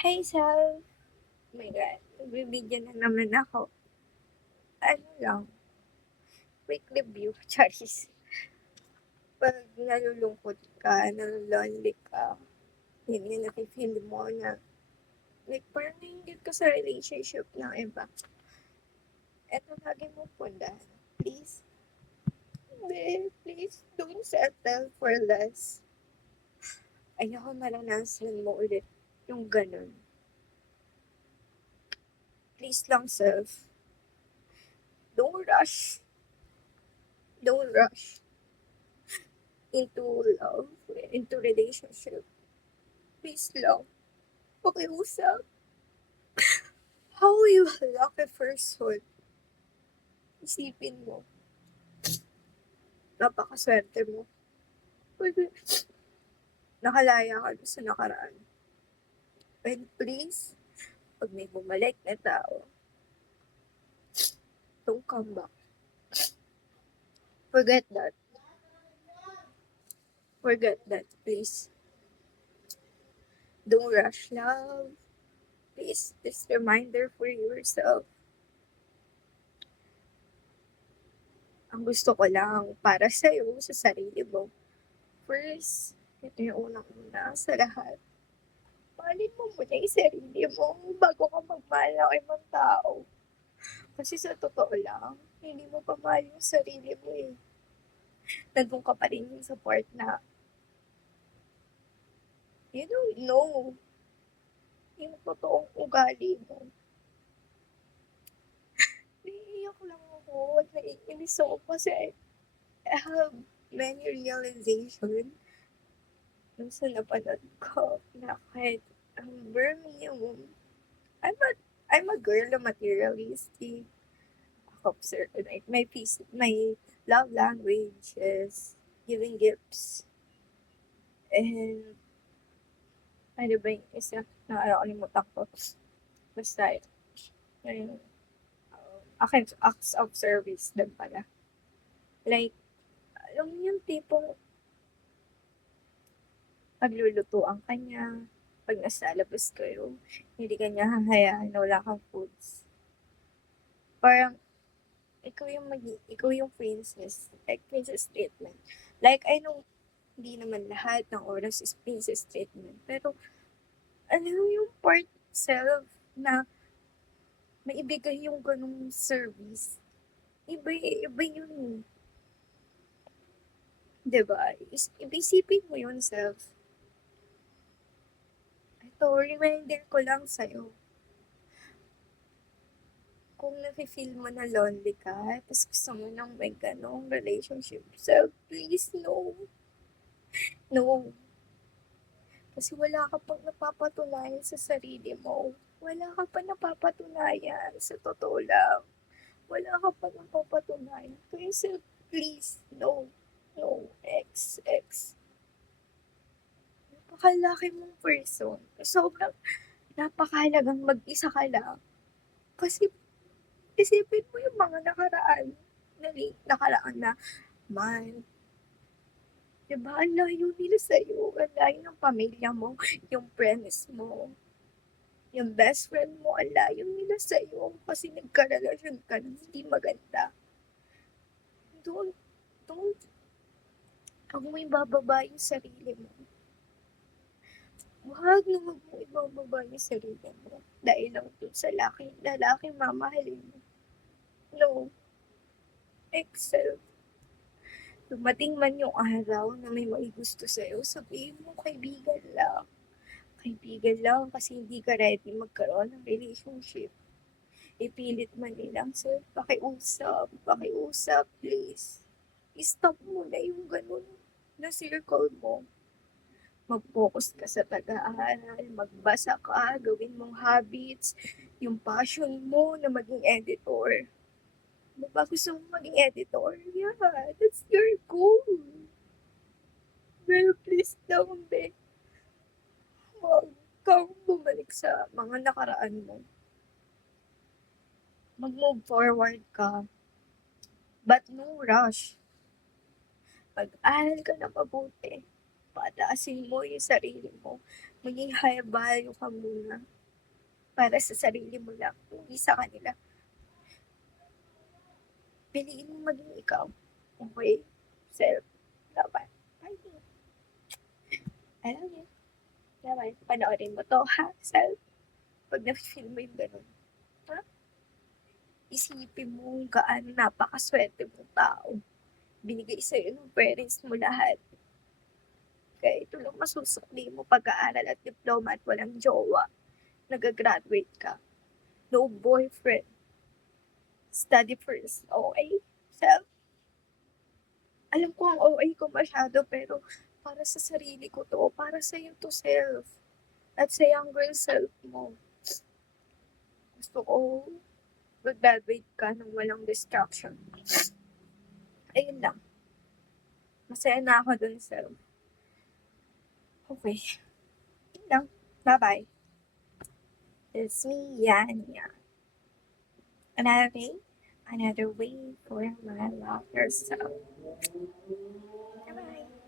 Hi, Sal. Oh my God, nagbibideo na naman ako. Ano lang, quick review, Charis. Pag nalulungkot ka, nalulonely ka, yun yung nafe-feel mo na, like, parang nainggit ka sa relationship ng iba. Eto lagi mo pundahan. Please, please, don't settle for less. Ayoko maranasan mo ulit yung ganun. Please lang, self. Don't rush. Don't rush into love, into relationship. Please lang. Pakiusap. How you lock a person? Isipin mo. Napakaswerte mo. Pwede, nakalaya ka doon sa nakaraan. And please, pag may bumalik na tao, don't come back. Forget that. Forget that, please. Don't rush love. Please, this reminder for yourself. Ang gusto ko lang para sa'yo, sa sarili mo. First, ito yung unang-una sa lahat. Mahalin mo muna yung sarili mo bago ka magmahal ng ibang tao. Kasi sa totoo lang, hindi mo pa mahal yung sarili mo eh. Nandun ka pa rin yung sa part na you don't know yung totoong ugali mo. Naiiyak lang ako at naiinis ako kasi I have many realization nung sa napanood ko na kahit ang bare minimum, I'm a, I'm a girl na materialistic. Like my love language is giving gifts. And ano ba yung isa? Nakalimutan ko. Basta, yung acts of service din pala. Like, alam mo yung tipong paglulutuan ka niya, pag nasa labas kayo, hindi ka niya hahayaan na wala kang foods. Parang, ikaw yung princess. Like, princess treatment. Like, I know, hindi naman lahat ng oras is princess treatment. Pero, alam mo yung part self na maibigay yung ganung service. Iba yun eh. Diba? Isipin mo yun, self. Ito, reminder ko lang sa'yo. Kung nafe-feel mo na lonely ka, tapos gusto mo nang may ganong relationship, self, please, no. No. Kasi wala ka pang napapatunayan sa sarili mo. Wala ka pa napapatunayan sa totoo lang. Wala ka pa napapatunayan. Kaya self, please, no. No. X. Napakalaki mong person. Sobrang napakahalagang mag-isa ka lang. Kasi isipin mo yung mga nakaraan na month. Diba, ang layo nila sa'yo. Ang layo ng pamilya mo, yung friends mo, yung best friend mo, ang layo nila sa'yo. Kasi nagkarelasyon ka na hindi maganda. Don't, don't, huwag mo ibababa yung sarili mo. Huwag na huwag mo ibababa yung sarili mo. Dahil lang dun sa lalaking mamahalin mo. No. Excel. Dumating man yung araw na may maigusto sa'yo, sabihin mo, kaibigan lang. Kaibigan lang kasi hindi ka ready magkaroon ng relationship. Ipilit man nilang, sir, pakiusap, please. I-stop mo na yung ganun na circle mo. Mag-focus ka sa pag-aaral, magbasa ka, gawin mong habits, yung passion mo na maging editor. Diba gusto mong maging editor? Yeah, that's your goal. Well, please lang, be. Huwag kang bumalik sa mga nakaraan mo. Mag-move forward ka. But no rush. Pag-aral ka na mabuti. Pataasin mo yung sarili mo. Maging high value ka muna para sa sarili mo lang, hindi sa kanila. Piliin mo maging ikaw. Okay? Self. Dapat. Fighting. I love you. Dapat. Panoorin mo to, ha? Self. Pag na-feel mo yung ganun. Ha? Isipin mo gaano napakaswerte mong tao. Binigay sa'yo ng parents mo lahat. Kaya ito lang masusukli mo pag-aaral at diploma at walang jowa. Nag-graduate ka. No boyfriend. Study first. Okay? Self. Alam ko ang OA ko masyado pero para sa sarili ko to. Para sa iyo to, self. At sa younger self mo. Gusto ko mag-graduate ka nang walang distraction. Ayun lang. Masaya na ako dun, self. Okay. Yun lang. Bye-bye. It's me, Yanya. Another day, another way for my love yourself. Bye-bye.